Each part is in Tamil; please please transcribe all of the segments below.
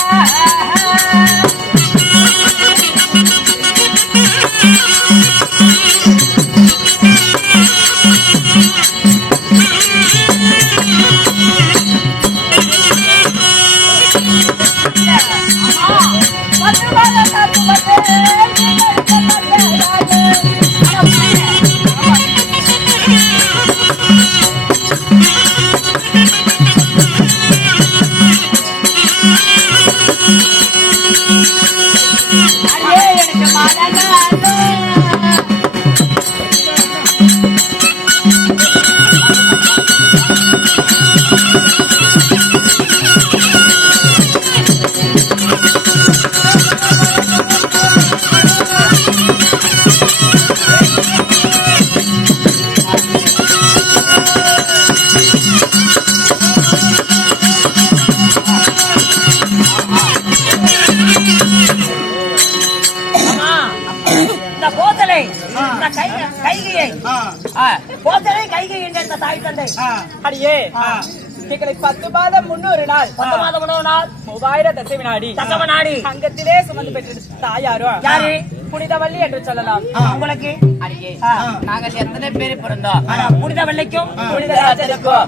அம்மா, இந்த போத்தலை இந்த கை- கைகையை. போத்தலை கைகை என்ற தாய் தந்தை? அடியே. எங்களை பத்து மாதம் முன்னூறு நாள் பத்து மாதம் நாள். மூவாயிரம் தசை வினாடி தசம நாடி அங்கத்திலே சுமந்து பெற்ற தாயாரோ யாரு புனிதவள்ளி என்று சொல்லலாம். உங்களுக்கு? ஆ. நாங்கள் எத்தனை பேர் பிறந்தோம்? புனித வெள்ளைக்கும் புனித ராஜனுக்கும்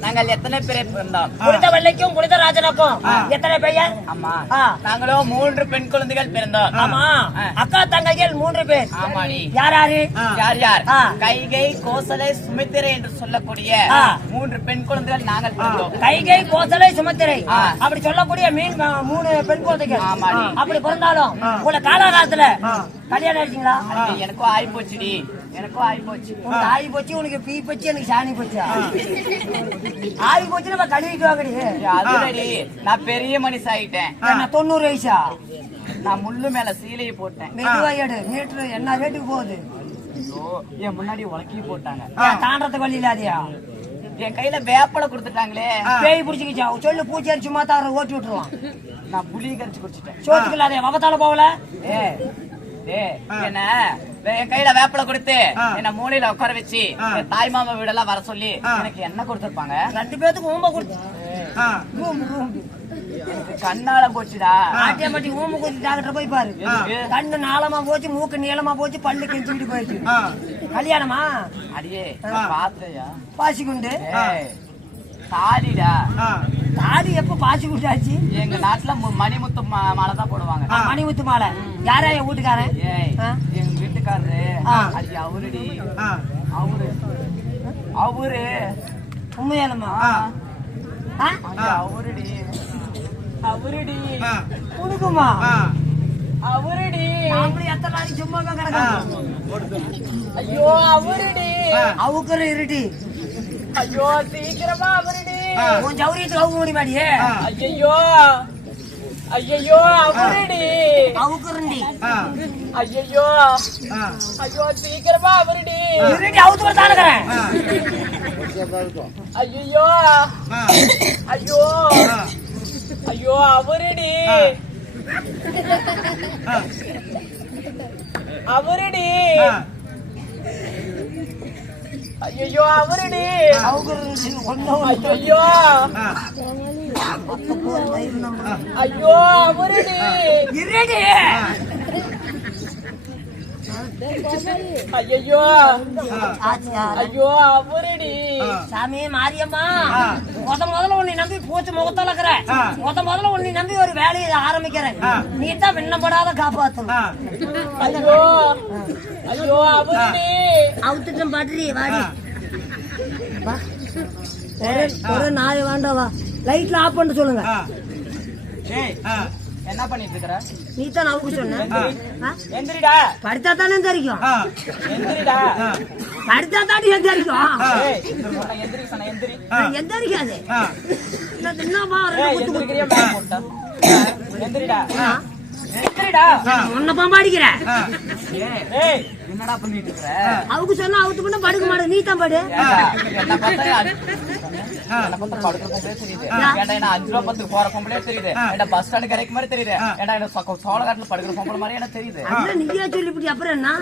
நாங்கள் எத்தனை பேர் பிறந்தோம்? புனித வெள்ளைக்கும் புனித ராஜனுக்கும் எத்தனை பெயர் அம்மா ஆ, நாங்களும் மூன்று பெண் குழந்தைகள் பிறந்தோம். ஆமா. அக்கா தங்கைகள் மூன்று பேர். ஆமாடி. யார் யாரு யார்? யார். கைகை கோசலை சுமித்திரை என்று சொல்லக்கூடிய. மூன்று பெண் குழந்தைகள் நாங்கள் பிறந்தோம். கைகை கோசலை சுமத்திரை. அப்படி சொல்லக்கூடிய மீன் மூணு பெண் குழந்தைகள். அப்படி பிறந்தாலும் உங்களை காலகாலத்துல கல்யாணம் ஆயிடுச்சுங்களா? எனக்கும் ஆயி போச்சுடி. எனக்கும் ஆயி போச்சு. உனக்கு ஆயி போச்சு உனக்கு பீ போச்சு எனக்கு சாணி போச்சு? ஆயி போச்சு நம்ம கழுவிட்டு வாங்கடி. அதுலடி நான் பெரிய மனுஷன் ஆயிட்டேன். என்ன தொண்ணூறு வயசா? நான் முள்ளு மேல சீலையை போட்டேன். மெதுவா எடு மீட்டர் என்ன ரேட்டுக்கு போகுது? ஐயோ, என் முன்னாடி உலக்கி போட்டாங்க. ஏன் தாண்டறதுக்கு வழி இல்லாதியா? என் கையில வேப்பலை கொடுத்துட்டாங்களே. பேய் பிடிச்சிக்கிச்சா? சொல்லு பூச்சி அடிச்சு மாத்தார ஓட்டி விட்டுருவான். நான் புளி கரைச்சு குடிச்சிட்டேன். சோத்துக்கு இல்லாத வபத்தால போகல? ஏ என்ன என் கையில வேப்பல கொடுத்து என்ன மூலையில உட்கார வச்சு தாய் மாமா வீடெல்லாம் வர சொல்லி எனக்கு என்ன கொடுத்திருப்பாங்க? ரெண்டு பேத்துக்கு ஊம்ப கொடுத்து கண்ணால போச்சுடா. ஆட்டியமாட்டி ஊம்ப கொடுத்து டாக்டர் போய் பாரு? கண்ணு நாளமா போச்சு மூக்கு நீளமா போச்சு பல்லு கெஞ்சிக்கிட்டு போயிடுச்சு. கல்யாணமா? அடியே பாத்தையா பாசிக்குண்டு. தாலிடா. பாசி விட்டாச்சு எங்க நாட்டுல மணிமுத்து மாலை தான் போடுவாங்க. மணிமுத்து மாலை. யாரா என் வீட்டுக்காரன். எங்க வீட்டுக்காரரு. அது அவருடி. அவரு. அவரு? அது அவருடி. அவருடி. உனக்குமா? அவருடி. எத்தனை சும்மா ஐயோ அவருடி. அவுக்குற இருட்டி ஐயோ சீக்கிரமா அவருடி. உன் சௌரியத்துக்கு அவுக்க முடியுமாடியே ஐயோ ஐயோ அவருடி. அவுக்குறண்டி ஆ, ஐயோ ஐயோ சீக்கிரமா அவருடி. இருட்டி அவுத்து கூட தானுக்கிறேன் ஐயோ ஐயோ ஐயோ அவருடி. அவருடி. ஆ, ஐயோ அவருடி. ஐயோ ஐயோ அவருடி. இருட்டி ஐயோ ஐயோ அவருடி. சாமி மாரியம்மா. முத முதல்ல உன்னை நம்பி பூச்சி முகத்தால இருக்கிறேன் ஆ. முத முதல்ல உன்னை நம்பி ஒரு வேலையை ஆரம்பிக்கிறேன். நீ தான் விண்ணப்படாத காப்பாத்தணும். ஐயோ. ஐயோ அவருடி அவுத்துட்டம் பாட்டுரி வாடி. ஒரு- நாய் வேண்டாம் வா. லைட்ல ஆஃப் பண்ணிட்டு சொல்லுங்க. என்ன பண்ணிட்டு இருக்கற நீ தான் அவுக்கு சொன்ன? எந்திரிடா. படித்தா தானே ஆ, எந்திரிடா. படித்தா ஏய் சொன்ன எந்திரி சொன்ன எந்திரி. எந்திரிக்காது. நான் என்னப்பா ரெண்டு குத்து குத்து. எந்திரிக்கிறியா மேல போட்டா எந்திரிடா. எந்திரிடா. உன்னை பாம்பா அடிக்கிறேன் ஆ, ஏய். என்னடா பண்ணிட்டு இருக்கற? அவுக்கு சொன்னா அவுத்து பண்ண படுக்க மாட்டேன் நீ தான் படு. என்ன பார்த்தா என்ன பார்த்தா படுக்கிற பொம்பளே தெரியுது. ஏண்டா என்ன அஞ்சு ரூபா பத்துக்கு போற பொம்பளே தெரியுது? ஏண்டா பஸ் ஸ்டாண்டு கிடைக்க மாதிரி தெரியுது? ஏண்டா என்ன சொக்க- சோளக்காட்டுல படுக்கிற பொம்பளை மாதிரி எனக்கு தெரியுது? அதான் நீயே சொல்லிவிட்டி அப்புறம் என்ன?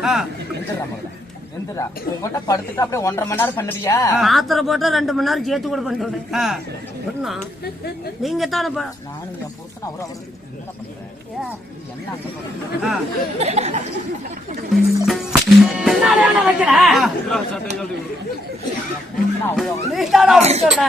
எந்திரா முதல்ல எந்திரா உங்ககிட்ட படுத்துட்டு அப்படியே ஒன்றரை மணி நேரம் பண்ணுவியா? மாத்திரை போட்டா ரெண்டு மணி நேரம் சேர்த்து கூட பண்ணுவேன். என்ன? நீங்க தானே நானும் என் புருஷன் அவரு அவரு என்னடா பண்றேன் என்ன? ஏன்டா வைக்கிற? நீ தானே சொன்ன.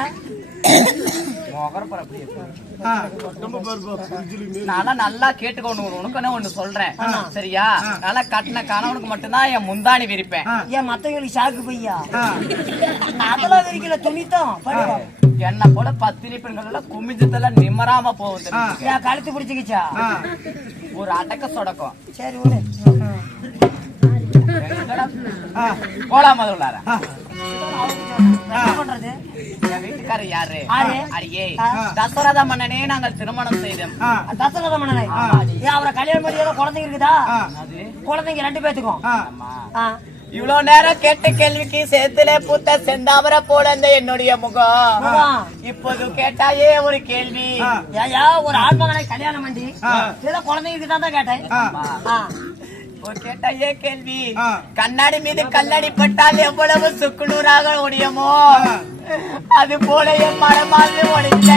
நல்லா கேட்டுக்கணும். உனக்கு ஒண்ணு சொல்றேன். சரியா? நல்லா கட்டின கணவனுக்கு மட்டும்தான் என் முந்தாணி விரிப்பேன். ஏன் மத்தவங்களுக்கு சாக்கு பையா அதெல்லாம் விரிக்கல துணித்தான். என்ன போல பத்தினி பெண்கள் எல்லாம் குமிஞ்சத்துல நிம்மராம போகுது. ஏன் கழுத்து பிடிச்சிக்கிச்சா? ஒரு அடக்க சொடக்கம். சரி போலாம் என்ன பண்றது? வீட்டுக்காரர் யாரு? அடியே. தசரத மன்னனே நாங்கள் திருமணம் செய்தோம். தசரத மன்னனை? ஏன் அவரை கல்யாணம் பண்ணி குழந்தைங்க இருக்குதா? குழந்தைங்க ரெண்டு பேத்துக்கும். இவ்வளவு நேரம் கேட்ட கேள்விக்கு சேத்துல பூத்த செந்தாமர போல இருந்த என்னுடைய முகம். இப்போது கேட்டாயே ஒரு கேள்வி. ஆ. ஏய்யா, ஒரு ஆண்மகனை கல்யாணம் பண்ணி. ஏதோ குழந்தைங்களுக்கு தான் கேட்டேன். கேட்டாயே கேள்வி. கண்ணாடி மீது கல்லடி பட்டால் எவ்வளவு சுக்குநூறாக முடியுமோ. அது போல என் மனமாவது உடைத்த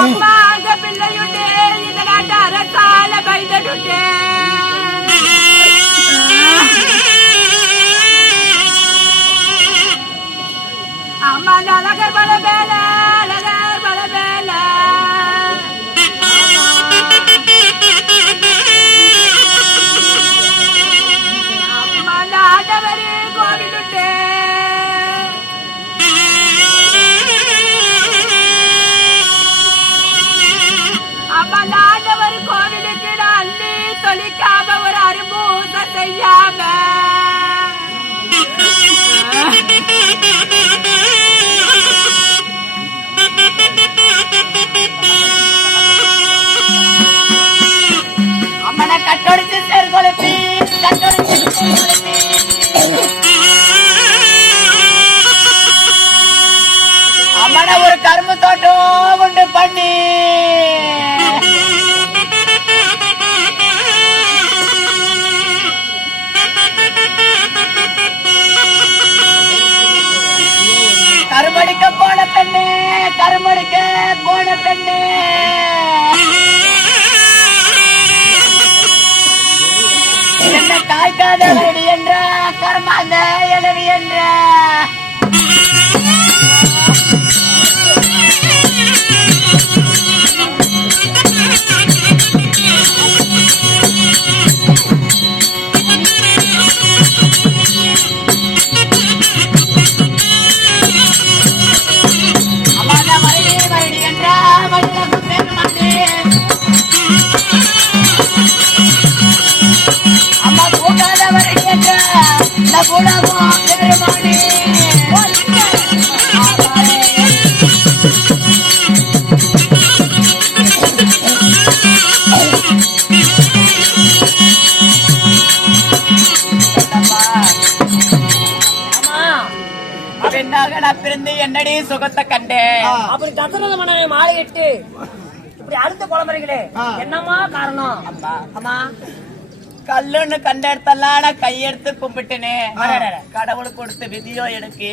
அம்மா எனக்கு அம்மா அந்த பிள்ளையுண்டு இந்த என்ன தாய் காதலடி என்ற பிறந்து என்னடி சுகத்தை கண்டேன் அப்படி தசரத மன்னனை மாலையிட்டு இப்படி அடுத்த குழம்புறீங்களே என்னம்மா காரணம்? அம்மா. கல்லுன்னு கண்ட இடத்தெல்லாம் நான் கையெடுத்து கும்பிட்டேனே. கடவுள் கொடுத்த விதியோ எனக்கு.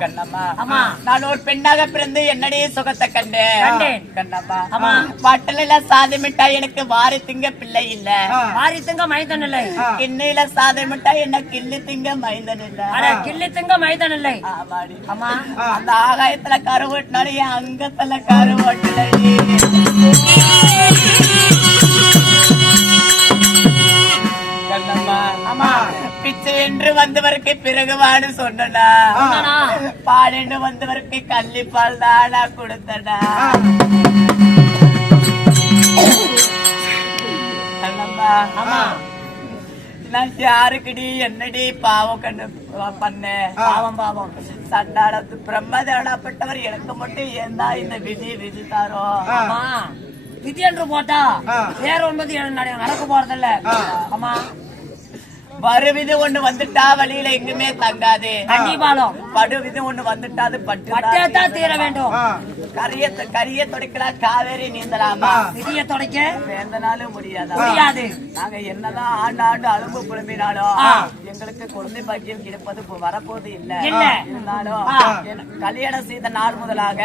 கண்ணம்மா. ஆமா. நான் ஒரு பெண்ணாக பிறந்து என்னடி சுகத்தை கண்டேன். கண்ணம்மா. ஆமா. வட்டலில சாதி மிட்டாய் எனக்கு வாரி திங்க பிள்ளை இல்ல. மாறி திங்க மைதன் இல்லை. கிண்ணில சாதி மிட்டாய் என்ன கிள்ளி திங்க மைந்தன் இல்ல. அட கிள்ளி திங்க மைதன் இல்லை. ஆமாடி. அம்மா அந்த ஆகாயத்துல கரு ஓட்டினாலும் என் அங்கத்துல கரு பிச்சை என்று வந்தவருக்கு பிறகு வாடு சொன்னடா? பாடின்னு வந்தவருக்கு கள்ளிப்பால் தானா கொடுத்தடா நான் யாருக்குடி என்னடி பாவம் கண்ணு பண்ணேன் பாவம் பாவம். சண்டாடத்து பிரம்மதேடாப்பட்டவர் எனக்கு மட்டும் ஏந்தா இந்த விதி விதித்தாரோ அம்மா விதி என்று போட்டா வேற ஒன்பது நட- நடக்க போறதில்ல. அம்மா வரு விதி ஒண்ணு வந்துட்டா வழியில எங்குமே தங்காது. கண்டிப்பாலும் படு விதி ஒண்ணு வந்துட்டா அது பட்டு தீர வேண்டும். கரிய கரிய தொடைக்கலாம் காவேரி நீந்தலாமா விதிய தொடக்க எந்த நாளும் முடியாதா முடியாது நாங்க என்னதான் ஆண்டு ஆண்டு அலும்பு புலம்பினாலும். எங்களுக்கு குழந்தை பாக்கியம் கிடைப்பது வரப்போது இல்ல. இருந்தாலும் கல்யாணம் செய்த நாள் முதலாக.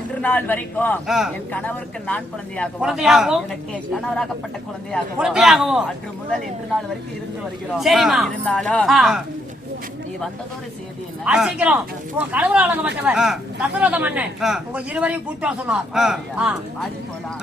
இன்று நாள் வரைக்கும். என் கணவருக்கு நான் குழந்தையாகவும் குழந்தையாகவும். எனக்கு கணவராகப்பட்ட குழந்தையாகவும். அன்று முதல் இன்று நாள் வரைக்கும் இருந்து வருகிறோம். இருந்தாலும். நீ வந்ததோட செய்தி ஆசிக்கிறோம் உங்க கடவுள் அழகப்பட்டவர் ஆ. தசரத மன்னன். உங்க இருவரையும் கூட்டம் சொன்னார். பாடி போலாம்